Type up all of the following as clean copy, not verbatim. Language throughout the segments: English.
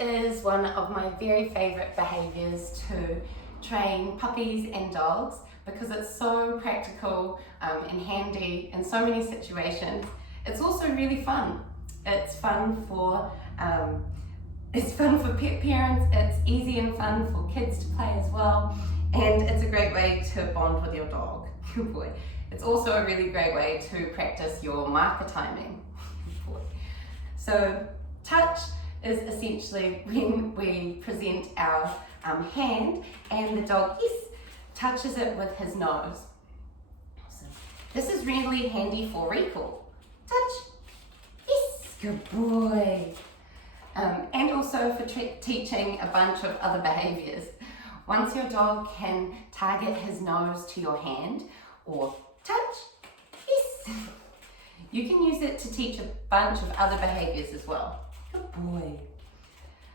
is one of my very favourite behaviours to train puppies and dogs because it's so practical and handy in so many situations. It's also really fun. It's fun for pet parents, it's easy and fun for kids to play as well, and it's a great way to bond with your dog. Good boy. It's also a really great way to practice your marker timing. Good boy. So touch is essentially when we present our hand and the dog touches it with his nose. Awesome. This is really handy for recall. Touch, yes, good boy. And also for teaching a bunch of other behaviours. Once your dog can target his nose to your hand or touch, yes, you can use it to teach a bunch of other behaviours as well. Good boy.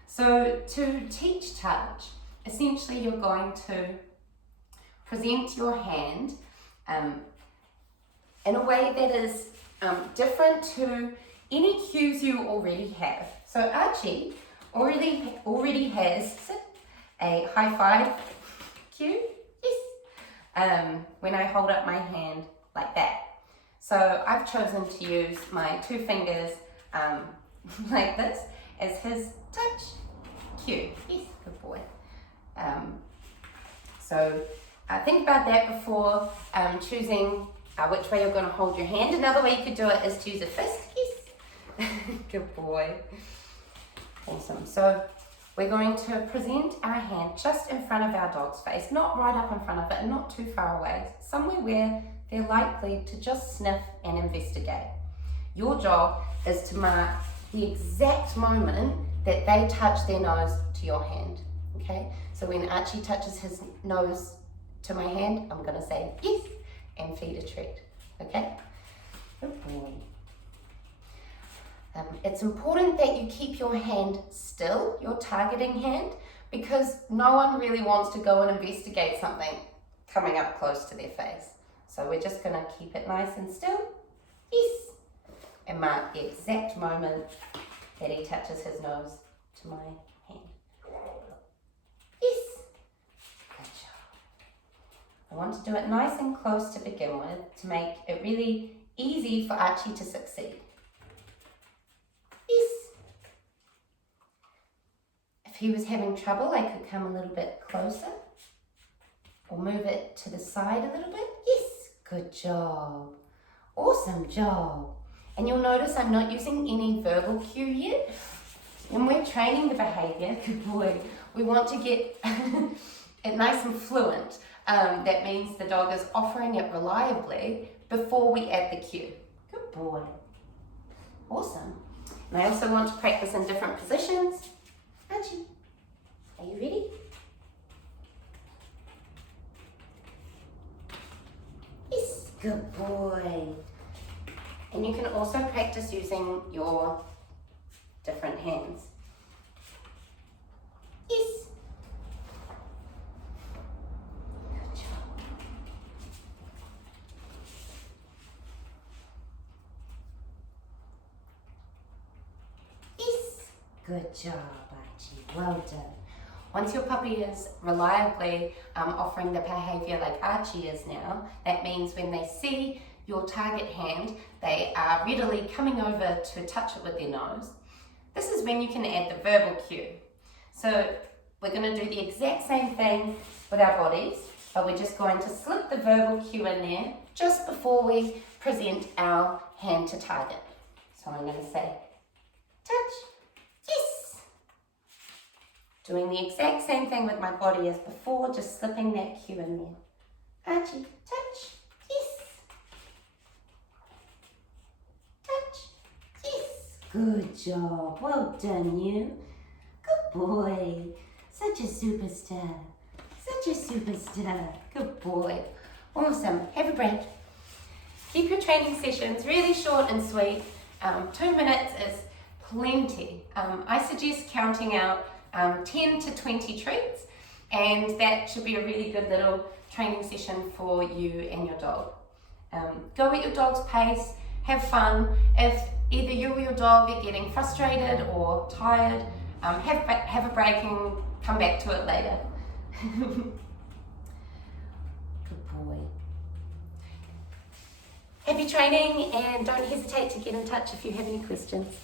So to teach touch, essentially you're going to present your hand in a way that is different to any cues you already have. So Archie already has a high five cue, yes, when I hold up my hand like that. So I've chosen to use my 2 fingers like this as his touch cue. Yes, good boy. So think about that before choosing which way you're going to hold your hand. Another way you could do it is to use a fist. Yes, good boy. Awesome. So we're going to present our hand just in front of our dog's face, not right up in front of it and not too far away, somewhere where they're likely to just sniff and investigate. Your job is to mark the exact moment that they touch their nose to your hand, okay? So when Archie touches his nose to my hand, I'm gonna say yes and feed a treat, okay? Good boy. It's important that you keep your hand still, your targeting hand, because no one really wants to go and investigate something coming up close to their face. So we're just gonna keep it nice and still, yes, and mark the exact moment that he touches his nose to my hand. Yes, good job. I want to do it nice and close to begin with to make it really easy for Archie to succeed. Yes. If he was having trouble, I could come a little bit closer or move it to the side a little bit. Yes, good job. Awesome job. And you'll notice I'm not using any verbal cue yet. When we're training the behaviour, good boy, we want to get it nice and fluent. That means the dog is offering it reliably before we add the cue. Good boy. Awesome. And I also want to practice in different positions. Archie, are you ready? Yes, good boy. And you can also practice using your different hands. Yes. Good job. Yes. Good job, Archie. Well done. Once your puppy is reliably offering the behaviour like Archie is now, that means when they see your target hand, they are readily coming over to touch it with their nose. This is when you can add the verbal cue. So we're going to do the exact same thing with our bodies, but we're just going to slip the verbal cue in there just before we present our hand to target. So I'm going to say, touch, yes. Doing the exact same thing with my body as before, just slipping that cue in there. Archie, touch, yes. Touch, yes. Good job. Well done, you. Good boy. Such a superstar. Such a superstar. Good boy. Awesome. Have a break. Keep your training sessions really short and sweet. 2 minutes is plenty. I suggest counting out 10 to 20 treats, and that should be a really good little training session for you and your dog. Go at your dog's pace, have fun. If either you or your dog are getting frustrated or tired, have a break and come back to it later. Good boy. Happy training, and don't hesitate to get in touch if you have any questions.